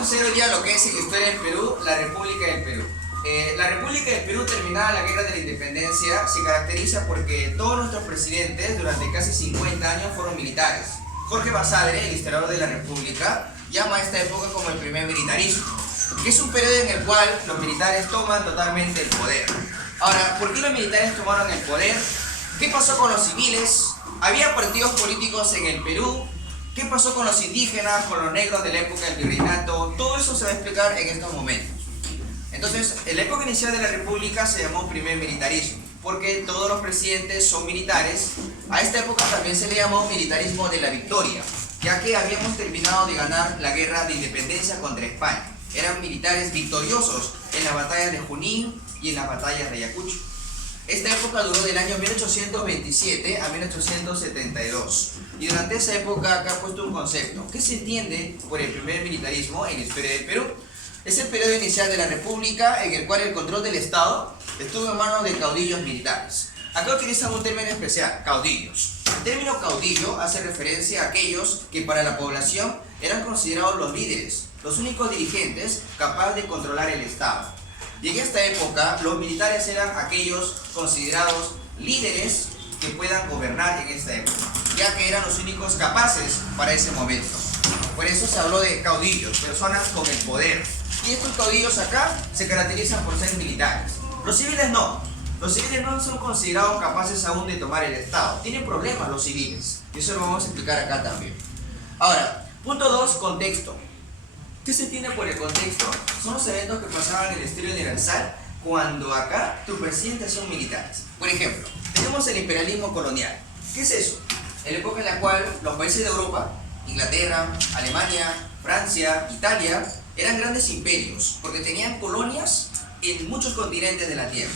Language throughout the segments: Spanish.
vamos a hacer hoy día lo que es en la historia del Perú, la República del Perú. La República del Perú, terminada la Guerra de la Independencia, se caracteriza porque todos nuestros presidentes durante casi 50 años fueron militares. Jorge Basadre, el historiador de la República, llama a esta época como el primer militarismo, que es un periodo en el cual los militares toman totalmente el poder. Ahora, ¿por qué los militares tomaron el poder? ¿Qué pasó con los civiles? ¿Había partidos políticos en el Perú? ¿Qué pasó con los indígenas, con los negros de la época del virreinato? Todo eso se va a explicar en estos momentos. Entonces, en la época inicial de la República se llamó primer militarismo, porque todos los presidentes son militares. A esta época también se le llamó militarismo de la victoria, ya que habíamos terminado de ganar la guerra de independencia contra España. Eran militares victoriosos en las batallas de Junín y en las batallas de Ayacucho. Esta época duró del año 1827 a 1872. Y durante esa época acá he puesto un concepto. ¿Qué se entiende por el primer militarismo en la historia del Perú? Es el periodo inicial de la República en el cual el control del Estado estuvo en manos de caudillos militares. Acá utilizan un término especial, caudillos. El término caudillo hace referencia a aquellos que para la población eran considerados los líderes, los únicos dirigentes capaces de controlar el Estado. Y en esta época los militares eran aquellos considerados líderes que puedan gobernar en esta época, ya que eran los únicos capaces para ese momento. Por eso se habló de caudillos, personas con el poder. Y estos caudillos acá se caracterizan por ser militares. Los civiles no. Los civiles no son considerados capaces aún de tomar el Estado. Tienen problemas los civiles. Y eso lo vamos a explicar acá también. Ahora, punto 2, contexto. ¿Qué se entiende por el contexto? Son los eventos que pasaban en la historia universal cuando acá tus presidentes son militares. Por ejemplo, tenemos el imperialismo colonial. ¿Qué es eso? En la época en la cual los países de Europa, Inglaterra, Alemania, Francia, Italia, eran grandes imperios porque tenían colonias en muchos continentes de la Tierra.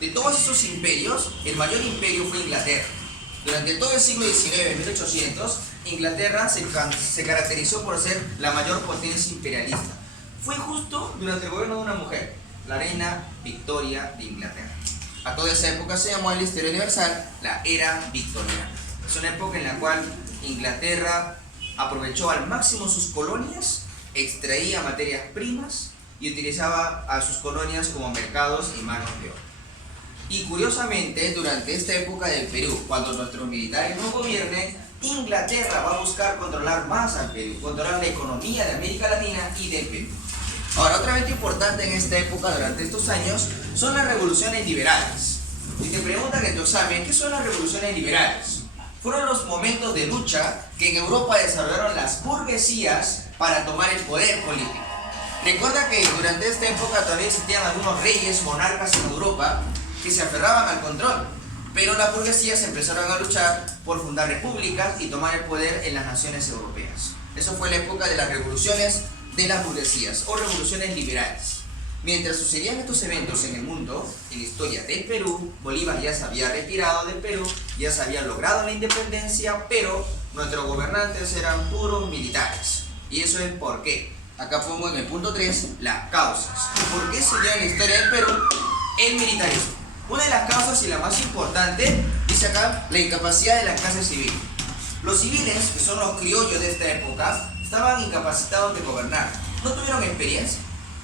De todos esos imperios, el mayor imperio fue Inglaterra. Durante todo el siglo XIX, en 1800, Inglaterra se caracterizó por ser la mayor potencia imperialista. Fue justo durante el gobierno de una mujer, la reina Victoria de Inglaterra. A toda esa época se llamó en la historia universal la era victoriana. Es una época en la cual Inglaterra aprovechó al máximo sus colonias, extraía materias primas y utilizaba a sus colonias como mercados y manos de obra. Y curiosamente, durante esta época del Perú, cuando nuestros militares no gobiernen, Inglaterra va a buscar controlar más al Perú, controlar la economía de América Latina y del Perú. Ahora, otra evento importante en esta época, durante estos años, son las revoluciones liberales. Si te preguntan en tu examen, ¿qué son las revoluciones liberales? Fueron los momentos de lucha que en Europa desarrollaron las burguesías para tomar el poder político. Recuerda que durante esta época todavía existían algunos reyes, monarcas en Europa que se aferraban al control, pero las burguesías empezaron a luchar por fundar repúblicas y tomar el poder en las naciones europeas. Eso fue la época de las revoluciones de las burguesías o revoluciones liberales. Mientras sucedían estos eventos en el mundo, en la historia del Perú, Bolívar ya se había retirado del Perú, ya se había logrado la independencia, pero nuestros gobernantes eran puros militares. Y eso es por qué. Acá pongo en el punto 3 las causas. ¿Por qué se dio en la historia del Perú el militarismo? Una de las causas y la más importante, dice acá, la incapacidad de la clase civil. Los civiles, que son los criollos de esta época, estaban incapacitados de gobernar. No tuvieron experiencia.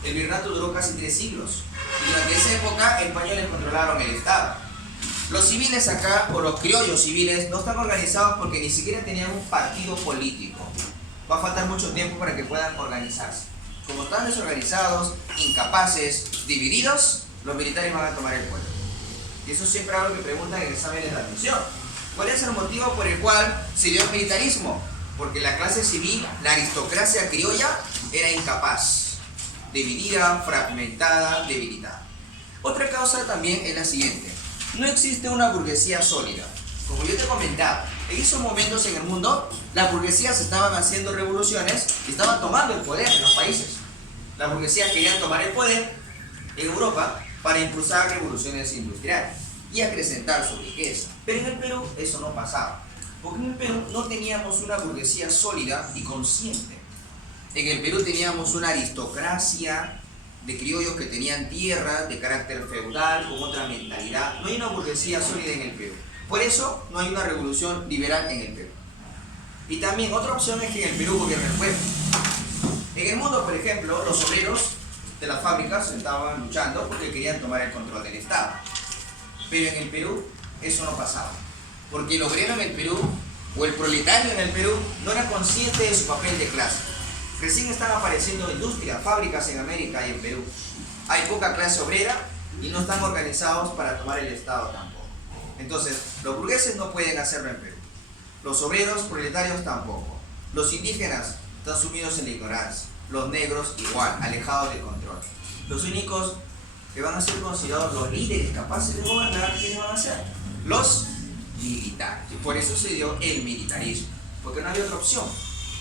El virreinato duró casi 3 siglos. Y durante esa época, españoles controlaron el Estado. Los civiles acá, o los criollos civiles, no están organizados porque ni siquiera tenían un partido político. Va a faltar mucho tiempo para que puedan organizarse. Como están desorganizados, incapaces, divididos, los militares van a tomar el poder. Y eso siempre es algo que preguntan en exámenes de admisión. ¿Cuál es el motivo por el cual se dio el militarismo? Porque la clase civil, la aristocracia criolla, era incapaz, dividida, fragmentada, debilitada. Otra causa también es la siguiente. No existe una burguesía sólida. Como yo te comentaba, en esos momentos en el mundo, las burguesías estaban haciendo revoluciones y estaban tomando el poder en los países. Las burguesías querían tomar el poder en Europa para impulsar revoluciones industriales y acrecentar su riqueza. Pero en el Perú eso no pasaba, porque en el Perú no teníamos una burguesía sólida y consciente. En el Perú teníamos una aristocracia de criollos que tenían tierra de carácter feudal, con otra mentalidad. No hay una burguesía sólida en el Perú. Por eso no hay una revolución liberal en el Perú. Y también otra opción es que en el Perú gobierne el pueblo. En el mundo, por ejemplo, los obreros de las fábricas estaban luchando porque querían tomar el control del Estado. Pero en el Perú eso no pasaba, porque el obrero en el Perú o el proletario en el Perú no era consciente de su papel de clase. Recién están apareciendo industrias, fábricas en América y en Perú. Hay poca clase obrera y no están organizados para tomar el Estado tampoco. Entonces, los burgueses no pueden hacerlo en Perú. Los obreros proletarios tampoco. Los indígenas están sumidos en la ignorancia. Los negros igual, alejados del control. Los únicos que van a ser considerados los líderes capaces de gobernar, ¿quiénes van a ser? Los militares. Y por eso se dio el militarismo, porque no había otra opción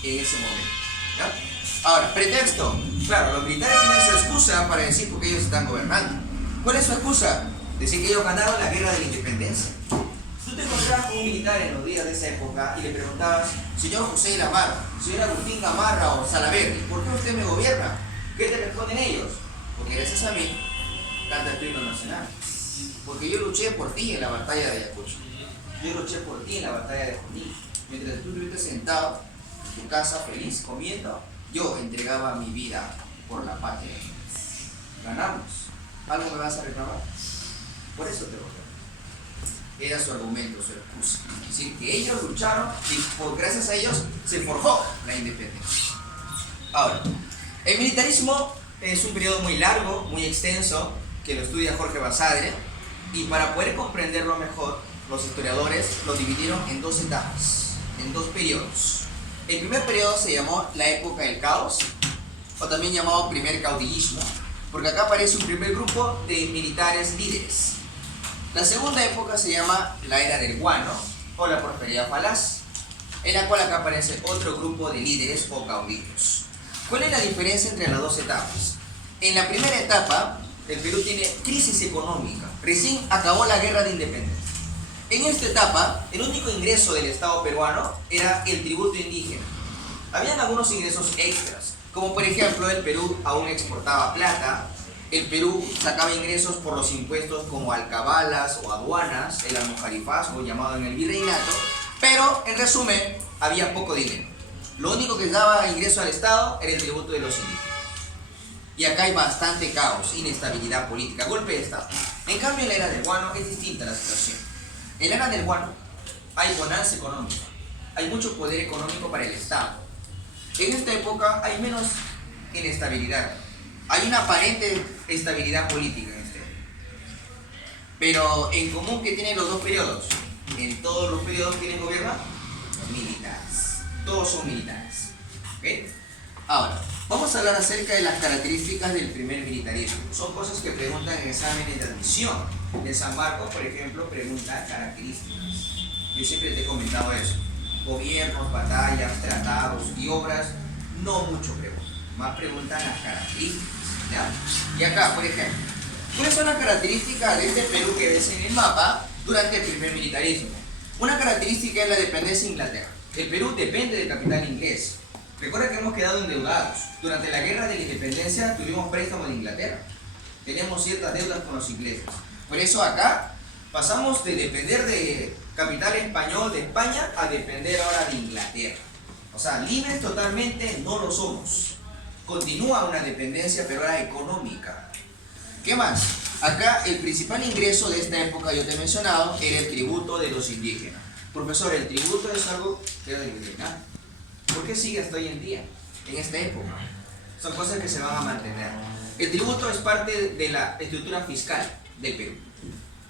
en ese momento. ¿Ya? Ahora, pretexto. Claro, los militares tienen su excusa para decir por qué ellos están gobernando. ¿Cuál es su excusa? Decir que ellos ganaron la guerra de la independencia. Tú te encontrabas con un militar en los días de esa época y le preguntabas, señor José de la Marra, señor Agustín Gamarra o Salaverry, ¿por qué usted me gobierna? ¿Qué te responden ellos? Porque gracias a mí canta el himno nacional. Porque yo luché por ti en la batalla de Ayacucho. Yo luché por ti en la batalla de Junín. Mientras tú estuviste sentado en tu casa feliz comiendo, yo entregaba mi vida por la patria. Ganamos. ¿Algo me vas a reclamar? Por eso te gobierno. Era su argumento, su excusa. Es decir, que ellos lucharon y gracias a ellos se forjó la independencia. Ahora, el militarismo es un periodo muy largo, muy extenso, que lo estudia Jorge Basadre, y para poder comprenderlo mejor, los historiadores lo dividieron en dos etapas, en dos periodos. El primer periodo se llamó la época del caos, o también llamado primer caudillismo, porque acá aparece un primer grupo de militares líderes. La segunda época se llama la era del guano, o la prosperidad falaz, en la cual acá aparece otro grupo de líderes o caudillos. ¿Cuál es la diferencia entre las dos etapas? En la primera etapa, el Perú tiene crisis económica, recién acabó la guerra de independencia. En esta etapa, el único ingreso del Estado peruano era el tributo indígena. Habían algunos ingresos extras, como por ejemplo el Perú aún exportaba plata, el Perú sacaba ingresos por los impuestos como alcabalas o aduanas, el almojarifazgo llamado en el virreinato, pero en resumen había poco dinero. Lo único que daba ingreso al Estado era el tributo de los indígenas. Y acá hay bastante caos, inestabilidad política, golpe de Estado. En cambio en la era del guano es distinta la situación. En la era del guano hay bonanza económica, hay mucho poder económico para el Estado. En esta época hay menos inestabilidad. Hay una aparente estabilidad política en este. Pero en común que tienen los dos periodos. En todos los periodos ¿quiénes gobiernan? Militares. Todos son militares. ¿Okay? Ahora, vamos a hablar acerca de las características del primer militarismo. Son cosas que preguntan en exámenes de admisión. En San Marcos, por ejemplo, pregunta características. Yo siempre te he comentado eso. Gobiernos, batallas, tratados y obras, no mucho preguntan. Más preguntan las características. ¿Ya? Y acá, por ejemplo, ¿cuáles son las características de este Perú que ves en el mapa durante el primer militarismo? Una característica es la dependencia de Inglaterra. El Perú depende del capital inglés. Recuerda que hemos quedado endeudados. Durante la guerra de la independencia tuvimos préstamos de Inglaterra. Teníamos ciertas deudas con los ingleses. Por eso acá pasamos de depender de capital español de España a depender ahora de Inglaterra. O sea, libres totalmente no lo somos. Continúa una dependencia, pero ahora económica. ¿Qué más? Acá el principal ingreso de esta época, yo te he mencionado, era el tributo de los indígenas. Profesor, el tributo es algo que era del indígena. ¿Por qué sigue hasta hoy en día, en esta época? Son cosas que se van a mantener. El tributo es parte de la estructura fiscal del Perú.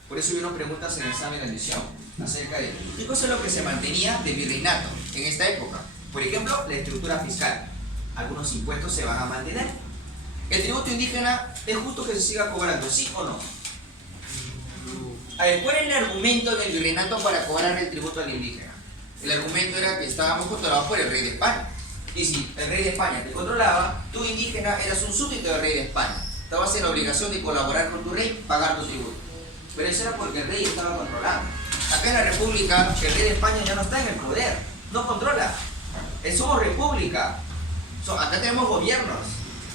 Por eso hay unas preguntas en el examen de admisión acerca de qué cosa es lo que se mantenía del virreinato en esta época. Por ejemplo, la estructura fiscal. Algunos impuestos se van a mantener. ¿El tributo indígena es justo que se siga cobrando, sí o no? A ver, ¿cuál es el argumento del virreinato para cobrar el tributo al indígena? El argumento era que estábamos controlados por el rey de España. Y si el rey de España te controlaba, tú indígena eras un súbdito del rey de España. Estabas en la obligación de colaborar con tu rey, pagar tu tributo. Pero eso era porque el rey estaba controlado. Acá en la república, el rey de España ya no está en el poder, no controla. Somos república. Acá tenemos gobiernos,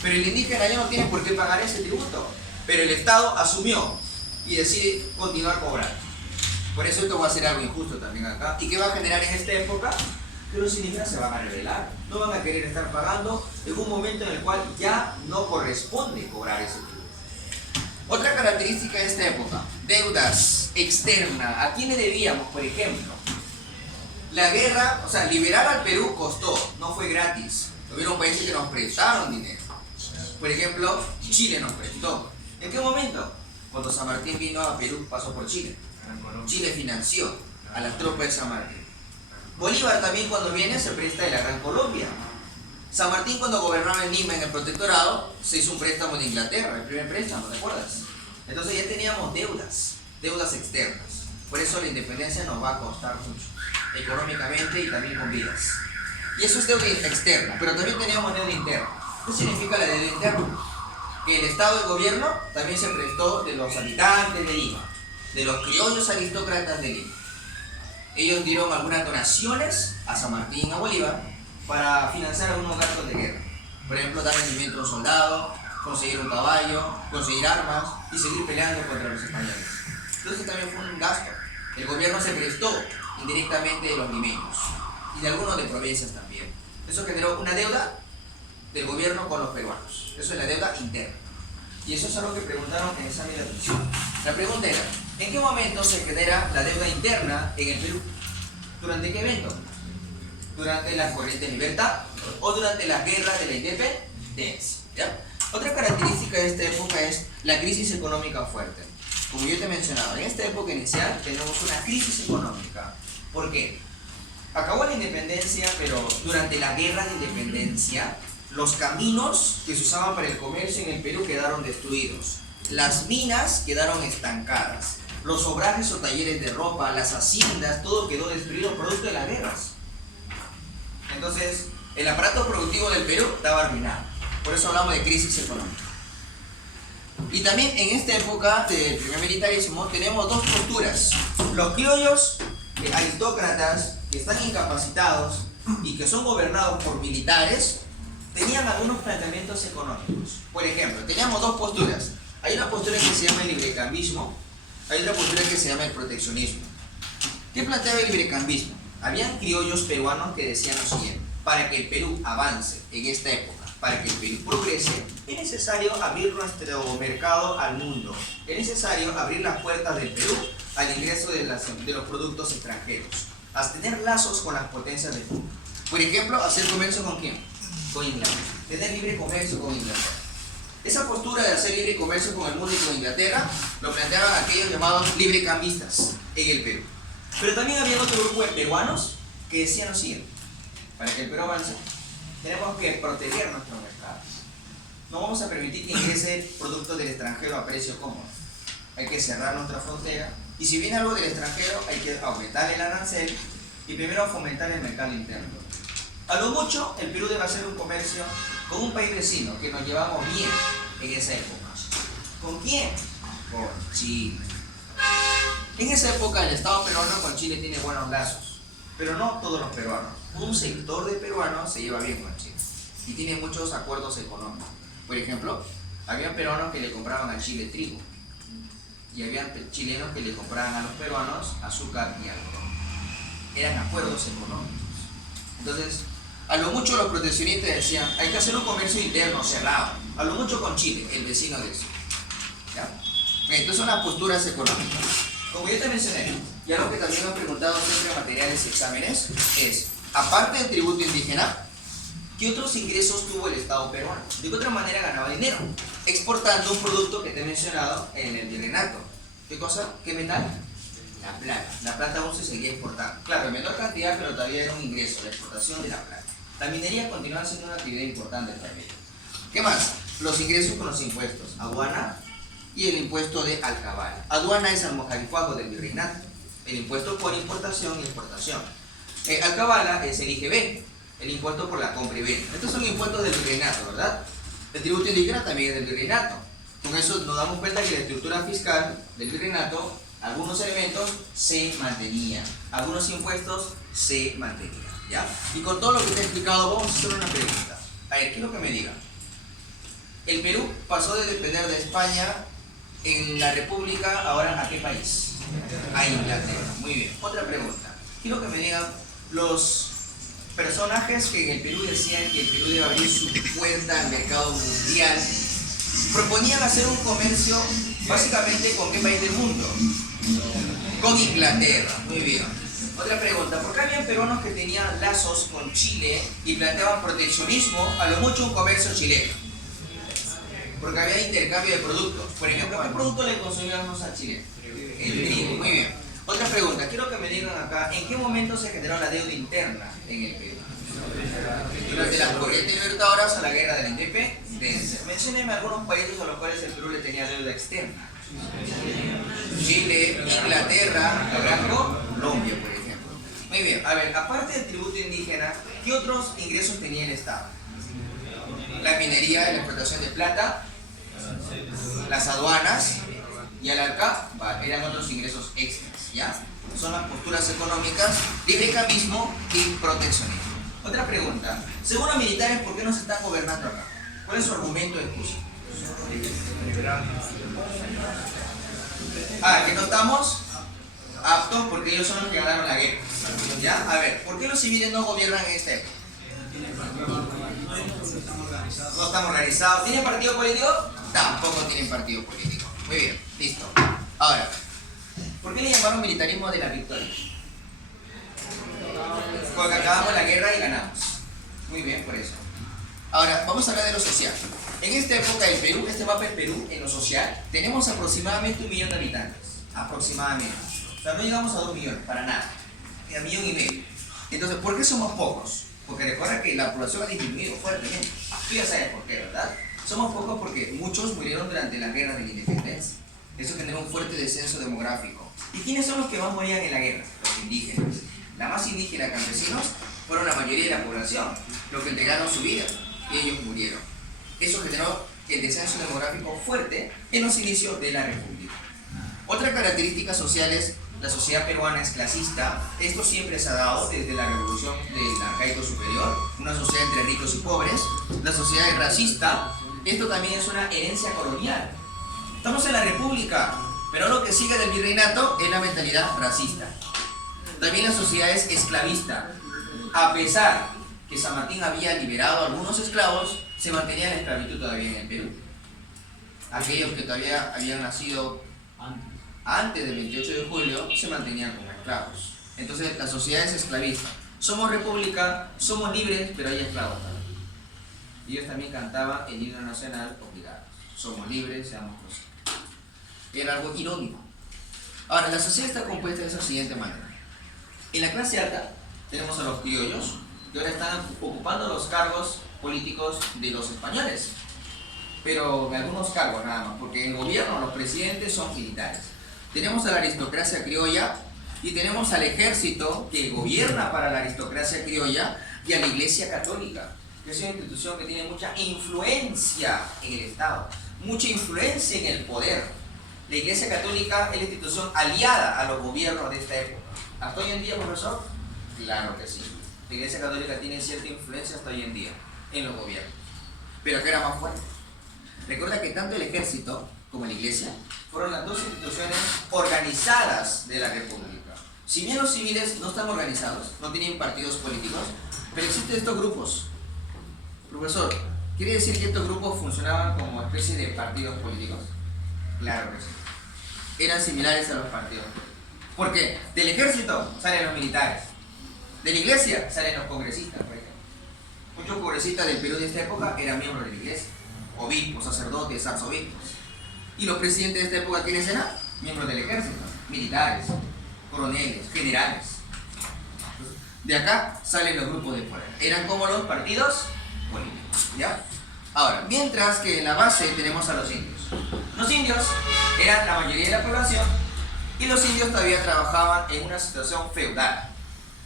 pero el indígena ya no tiene por qué pagar ese tributo. Pero el Estado asumió y decide continuar cobrando. Por eso esto va a ser algo injusto también acá. ¿Y qué va a generar en esta época? que los indígenas se van a rebelar, no van a querer estar pagando en un momento en el cual ya no corresponde cobrar ese tributo. Otra característica de esta época, deudas externas. ¿A quién le debíamos, por ejemplo? La guerra, o sea, liberar al Perú costó, no fue gratis. Hubieron países que nos prestaron dinero. Por ejemplo, Chile nos prestó. ¿En qué momento? Cuando San Martín vino a Perú, pasó por Chile. Chile financió a las tropas de San Martín. Bolívar también cuando viene se presta de la Gran Colombia. San Martín cuando gobernaba en Lima en el protectorado se hizo un préstamo de Inglaterra, el primer préstamo, ¿te acuerdas? Entonces ya teníamos deudas externas. Por eso la independencia nos va a costar mucho, económicamente y también con vidas. Y eso es deuda externa, pero también teníamos deuda interna. ¿Qué significa la deuda interna? Que el Estado del gobierno también se prestó de los habitantes de Lima, de los criollos aristócratas de Lima. Ellos dieron algunas donaciones a San Martín y a Bolívar para financiar algunos gastos de guerra. Por ejemplo, dar rendimiento a un soldado, conseguir un caballo, conseguir armas y seguir peleando contra los españoles. Entonces también fue un gasto. El gobierno se prestó indirectamente de los limeños y de algunos de provincias también. Eso generó una deuda del gobierno con los peruanos. Eso es la deuda interna. Y eso es algo que preguntaron en el examen de admisión. La pregunta era, ¿en qué momento se genera la deuda interna en el Perú? ¿Durante qué evento? ¿Durante la corriente de libertad o durante la guerra de la independencia? ¿Ya? Otra característica de esta época es la crisis económica fuerte. Como yo te mencionaba, en esta época inicial tenemos una crisis económica. ¿Por qué? Acabó la independencia, pero durante la guerra de independencia los caminos que se usaban para el comercio en el Perú quedaron destruidos. Las minas quedaron estancadas. Los obrajes o talleres de ropa, las haciendas, todo quedó destruido producto de las guerras. Entonces, el aparato productivo del Perú estaba arruinado. Por eso hablamos de crisis económica. Y también en esta época del primer militarismo tenemos dos posturas. Los criollos aristócratas que están incapacitados y que son gobernados por militares tenían algunos planteamientos económicos. Por ejemplo, teníamos dos posturas. Hay una postura que se llama el librecambismo, hay otra postura que se llama el proteccionismo. ¿Qué planteaba el librecambismo? Habían criollos peruanos que decían lo siguiente: para que el Perú avance en esta época, para que el Perú progrese, es necesario abrir nuestro mercado al mundo. Es necesario abrir las puertas del Perú al ingreso de los productos extranjeros, a tener lazos con las potencias del mundo. Por ejemplo, hacer comercio ¿con quién? Con Inglaterra. Tener libre comercio con Inglaterra. Esa postura de hacer libre comercio con el mundo y con Inglaterra lo planteaban aquellos llamados librecambistas en el Perú. Pero también había otro grupo de peruanos que decían lo siguiente: para que el Perú avance, tenemos que proteger nuestros mercados. No vamos a permitir que ingrese productos del extranjero a precio cómodo. Hay que cerrar nuestra frontera y si viene algo del extranjero hay que aumentar el arancel y primero fomentar el mercado interno. A lo mucho, el Perú debe hacer un comercio con un país vecino que nos llevamos bien en esa época. ¿Con quién? Con Chile. En esa época el Estado peruano con Chile tiene buenos lazos, pero no todos los peruanos. Un sector de peruanos se lleva bien con Chile y tiene muchos acuerdos económicos. Por ejemplo, había peruanos que le compraban a Chile trigo y había chilenos que le compraban a los peruanos azúcar y algodón. Eran acuerdos económicos. Entonces, a lo mucho los proteccionistas decían, hay que hacer un comercio interno cerrado, a lo mucho con Chile, el vecino de eso. ¿Ya? Entonces son las posturas económicas. Como yo te mencioné, y algo que también me han preguntado siempre en materiales y exámenes, es, aparte del tributo indígena, ¿qué otros ingresos tuvo el Estado peruano? ¿De qué otra manera ganaba dinero? Exportando un producto que te he mencionado en el virreinato. ¿Qué cosa? ¿Qué metal? La plata. La plata aún se seguía exportando. Claro, en menor cantidad, pero todavía era un ingreso, la exportación de la plata. La minería continuaba siendo una actividad importante también. ¿Qué más? Los ingresos con los impuestos. Aduana y el impuesto de alcabala. Aduana es almojarifago del virreinato. El impuesto por importación y exportación. Alcabala es el IGB, el impuesto por la compra y venta. Estos son impuestos del virreinato, ¿verdad? El tributo indígena también es del virreinato. Con eso nos damos cuenta que la estructura fiscal del virreinato, algunos elementos se mantenían, algunos impuestos se mantenían, ¿ya? Y con todo lo que te he explicado, vamos a hacer una pregunta. A ver, quiero que me digan. El Perú pasó de depender de España en la República, ahora ¿a qué país? A Inglaterra. Muy bien. Otra pregunta. Quiero que me digan los personajes que en el Perú decían que el Perú debe abrir su puerta al mercado mundial, proponían hacer un comercio básicamente ¿con qué país del mundo? Con Inglaterra. Muy bien. Otra pregunta, ¿por qué habían peruanos que tenían lazos con Chile y planteaban proteccionismo, a lo mucho un comercio chileno? Porque había intercambio de productos. Por ejemplo, ¿qué producto le consumíamos a Chile? El trigo. Muy bien. Otra pregunta, quiero que me digan acá, ¿en qué momento se generó la deuda interna en el Perú? Durante las corrientes libertadoras a la guerra de la independencia. Menciónenme algunos países a los cuales el Perú le tenía deuda externa. Chile, Inglaterra, Colombia, por ejemplo. Muy bien, a ver, aparte del tributo indígena, ¿qué otros ingresos tenía el Estado? La minería, la explotación de plata, las aduanas y el ALCA, eran otros ingresos extras, ¿ya? Son las posturas económicas, librecambismo y proteccionismo. Otra pregunta, según los militares, ¿por qué no se están gobernando acá? ¿Cuál es su argumento de excusa? Que no estamos aptos porque ellos son los que ganaron la guerra. ¿Ya? A ver, ¿por qué los civiles no gobiernan en esta época? No estamos organizados. ¿Tienen partido político? Tampoco tienen partido político. Muy bien, listo. Ahora, ¿por qué le llamaron militarismo de la victoria? Porque acabamos la guerra y ganamos. Muy bien, por eso. Ahora, vamos a hablar de lo social. En esta época del Perú, este mapa del Perú, en lo social, tenemos aproximadamente 1 millón de habitantes. Aproximadamente. O sea, no llegamos a 2 millones, para nada. Ni a 1,5 millones. Entonces, ¿por qué somos pocos? Porque recuerda que la población ha disminuido fuertemente. Tú ya sabes por qué, ¿verdad? Somos pocos porque muchos murieron durante la guerra de la independencia. Eso genera un fuerte descenso demográfico. ¿Y quiénes son los que más morían en la guerra? Los indígenas. La más indígena, campesinos, fueron la mayoría de la población, los que entregaron su vida y ellos murieron. Eso generó el descenso demográfico fuerte en los inicios de la República. Otra característica social es la sociedad peruana es clasista. Esto siempre se ha dado desde la revolución del arcaico superior, una sociedad entre ricos y pobres. La sociedad es racista. Esto también es una herencia colonial. Estamos en la República, pero lo que sigue del virreinato es la mentalidad racista. También la sociedad es esclavista. A pesar que San Martín había liberado a algunos esclavos, se mantenía la esclavitud todavía en el Perú. Aquellos que todavía habían nacido antes del 28 de julio se mantenían como esclavos. Entonces la sociedad es esclavista. Somos república, somos libres, pero hay esclavos también. Y ellos también cantaban el himno nacional obligados. Somos libres, seamos justos. Era algo irónico. Ahora, la sociedad está compuesta de esa siguiente manera. En la clase alta tenemos a los criollos, que ahora están ocupando los cargos políticos de los españoles. Pero en algunos cargos nada más, porque en el gobierno los presidentes son militares. Tenemos a la aristocracia criolla y tenemos al ejército que gobierna para la aristocracia criolla y a la Iglesia Católica, que es una institución que tiene mucha influencia en el Estado, mucha influencia en el poder. La Iglesia Católica es la institución aliada a los gobiernos de esta época. ¿Hasta hoy en día, profesor? Claro que sí. La Iglesia Católica tiene cierta influencia hasta hoy en día en los gobiernos, pero que era más fuerte. Recuerda que tanto el ejército como la Iglesia fueron las dos instituciones organizadas de la República. Si bien los civiles no están organizados, no tienen partidos políticos, pero existen estos grupos. Profesor, ¿quiere decir que estos grupos funcionaban como especie de partidos políticos? Claro que sí. Eran similares a los partidos políticos. ¿Por qué? Del ejército salen los militares. De la Iglesia salen los congresistas, por ejemplo. Muchos congresistas del Perú de esta época eran miembros de la Iglesia. Obispos, sacerdotes, arzobispos. ¿Y los presidentes de esta época quiénes eran? Miembros del ejército, militares, coroneles, generales. De acá salen los grupos de poder. Eran como los partidos políticos, ¿ya? Ahora, mientras que en la base tenemos a los indios. Los indios eran la mayoría de la población y los indios todavía trabajaban en una situación feudal.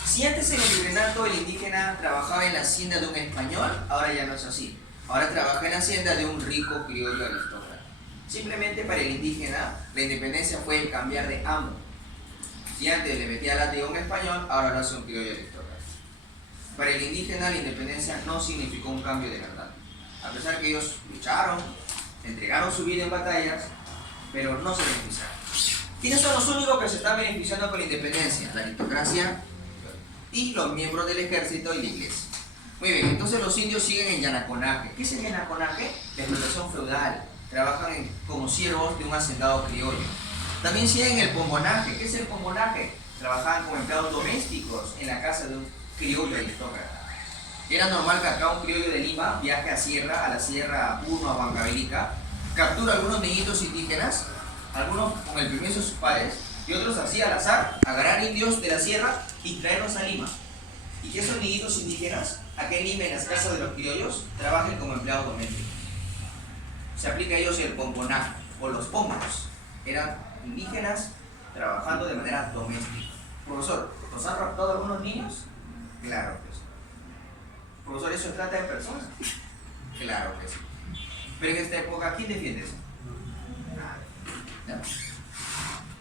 Si antes en el virreinato el indígena trabajaba en la hacienda de un español, ahora ya no es así. Ahora trabaja en la hacienda de un rico criollo aristócrata. Simplemente para el indígena la independencia fue el cambiar de amo. Si antes le metía látigo a un español, ahora lo hace un criollo aristócrata. Para el indígena la independencia no significó un cambio de verdad. A pesar que ellos lucharon, entregaron su vida en batallas, pero no se beneficiaron. ¿Quiénes son los únicos que se están beneficiando con la independencia? La aristocracia y los miembros del ejército y la iglesia. Muy bien, entonces los indios siguen en yanaconaje. ¿Qué es el yanaconaje? La explotación feudal. Trabajan como siervos de un hacendado criollo. También siguen el pombonaje. ¿Qué es el pombonaje? Trabajaban como empleados domésticos en la casa de un criollo aristócrata. Era normal que acá un criollo de Lima viaje a la Sierra 1 a Huancavelica, captura a algunos niñitos indígenas, algunos con el permiso de sus padres, y otros así al azar, agarrar indios de la sierra y traerlos a Lima. Y que esos niñitos indígenas, acá en Lima, en las casas de los criollos, trabajen como empleados domésticos. Se aplica a ellos el pombonaje, o los pómbonos. Eran indígenas trabajando de manera doméstica. Profesor, ¿nos han raptado algunos niños? Claro que sí. Profesor, ¿eso es trata de personas? Claro que sí. Pero en esta época, ¿quién defiende eso? ¿Ya?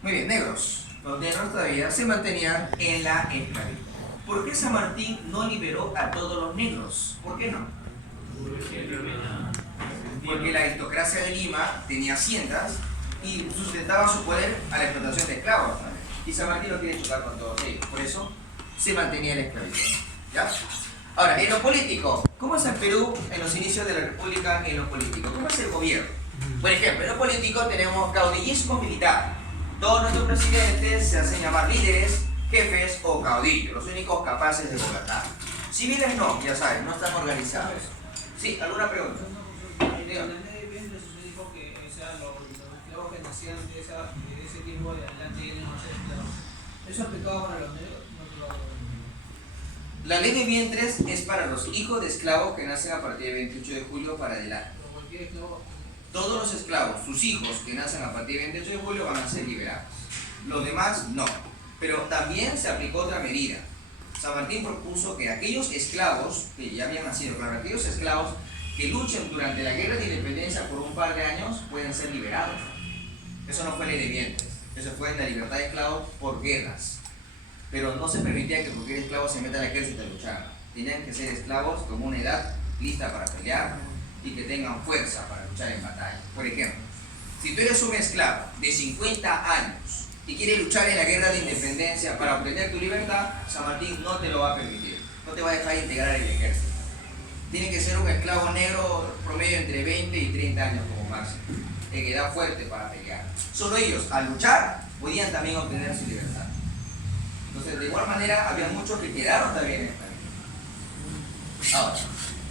Muy bien, negros. Los negros todavía se mantenían en la esclavitud. ¿Por qué San Martín no liberó a todos los negros? ¿Por qué no? Porque la aristocracia de Lima tenía haciendas y sustentaba su poder a la explotación de esclavos. Y San Martín no quiere chocar con todos ellos. Por eso se mantenía la esclavitud. ¿Ya? Ahora, en lo político, ¿cómo es el Perú en los inicios de la República en lo político? ¿Cómo es el gobierno? Por ejemplo, en lo político tenemos caudillismo militar. Todos nuestros presidentes se hacen llamar líderes, jefes o caudillos, los únicos capaces de gobernar. Civiles no, ya saben, no están organizados. ¿Sí? ¿Alguna pregunta? En la ley de vientre se dijo que los esclavos que nacían de ese tiempo de adelante iban a ser esclavos. ¿Eso aplicaba para los negros? No aplicaba para los negros. La ley de vientres es para los hijos de esclavos que nacen a partir del 28 de julio para adelante. Pero cualquier esclavo. Todos los esclavos, sus hijos que nacen a partir del 28 de julio van a ser liberados. Los demás no. Pero también se aplicó otra medida. San Martín propuso que aquellos esclavos, que ya habían nacido, claro, aquellos esclavos que luchen durante la guerra de independencia por un par de años pueden ser liberados. Eso no fue ley de vientres, eso fue en la libertad de esclavos por guerras. Pero no se permitía que cualquier esclavo se meta al ejército a luchar. Tenían que ser esclavos con una edad lista para pelear y que tengan fuerza para luchar en batalla. Por ejemplo, si tú eres un esclavo de 50 años y quieres luchar en la guerra de independencia para obtener tu libertad, San Martín no te lo va a permitir, no te va a dejar integrar el ejército. Tiene que ser un esclavo negro promedio entre 20 y 30 años como máximo, en edad fuerte para pelear. Solo ellos, al luchar, podían también obtener su libertad. Entonces, de igual manera, había muchos que quedaron también en esta. Ahora,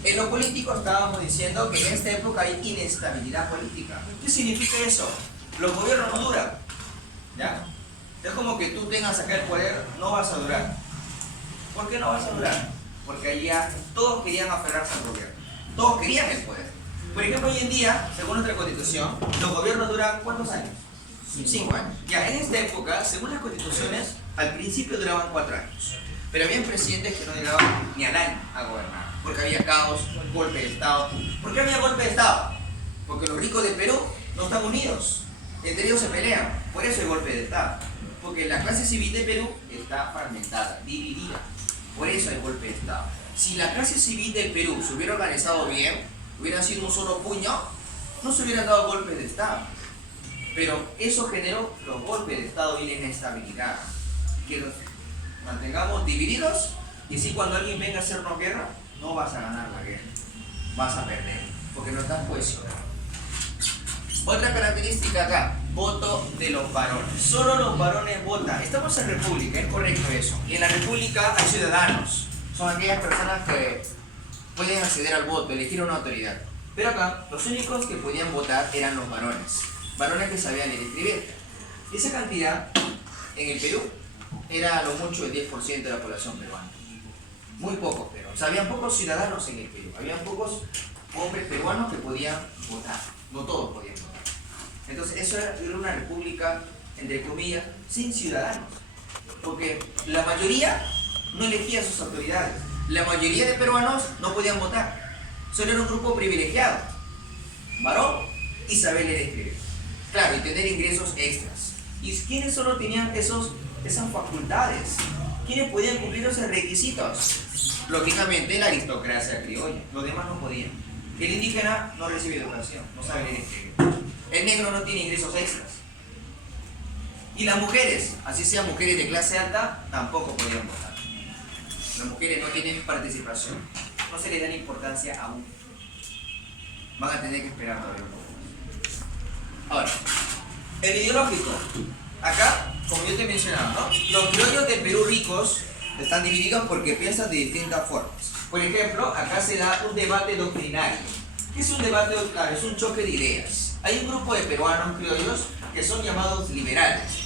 en lo político estábamos diciendo que en esta época hay inestabilidad política. ¿Qué significa eso? Los gobiernos no duran. ¿Ya? Es como que tú tengas acá el poder, no vas a durar. ¿Por qué no vas a durar? Porque allá todos querían aferrarse al gobierno. Todos querían el poder. Por ejemplo, hoy en día, según nuestra constitución, los gobiernos duran ¿cuántos años? 5 años. Ya, en esta época, según las constituciones, al principio duraban 4 años. Pero había presidentes que no llegaban ni al año a gobernar. Porque había caos, golpe de Estado. ¿Por qué había golpe de Estado? Porque los ricos de Perú no están unidos. Entre ellos se pelean. Por eso hay golpe de Estado. Porque la clase civil de Perú está fragmentada, dividida. Por eso hay golpe de Estado. Si la clase civil del Perú se hubiera organizado bien, hubiera sido un solo puño, no se hubieran dado golpes de Estado. Pero eso generó los golpes de Estado y la inestabilidad. Que los mantengamos divididos y así cuando alguien venga a hacernos guerra, no vas a ganar la guerra. Vas a perder, porque no estás cohesionado. Otra característica acá, voto de los varones. Solo los varones votan. Estamos en república, es correcto eso. Y en la república hay ciudadanos. Son aquellas personas que pueden acceder al voto, elegir una autoridad. Pero acá, los únicos que podían votar eran los varones. Varones que sabían leer y escribir. Y esa cantidad, en el Perú, era a lo mucho el 10% de la población peruana. Muy pocos, pero habían pocos ciudadanos en el Perú. Habían pocos hombres peruanos que podían votar. No todos podían votar. Entonces, eso era una república, entre comillas, sin ciudadanos. Porque la mayoría no elegía a sus autoridades. La mayoría de peruanos no podían votar. Solo era un grupo privilegiado. Varón y saber leer y escribir. Claro, y tener ingresos extras. ¿Y quiénes solo tenían esas facultades? ¿Quiénes podían cumplir esos requisitos? Lógicamente, la aristocracia criolla. Los demás no podían. El indígena no recibe educación, no sabe leer y escribir. El negro no tiene ingresos extras. Y las mujeres, así sean mujeres de clase alta, tampoco podían votar. las mujeres no tienen participación, no se les da la importancia aún. Van a tener que esperar todavía un poco más. Ahora, el ideológico. Acá, como yo te mencionaba, ¿no? Los criollos del Perú ricos están divididos porque piensan de distintas formas. Por ejemplo, acá se da un debate doctrinario. ¿Qué es un debate doctrinario? Es un choque de ideas. Hay un grupo de peruanos criollos que son llamados liberales.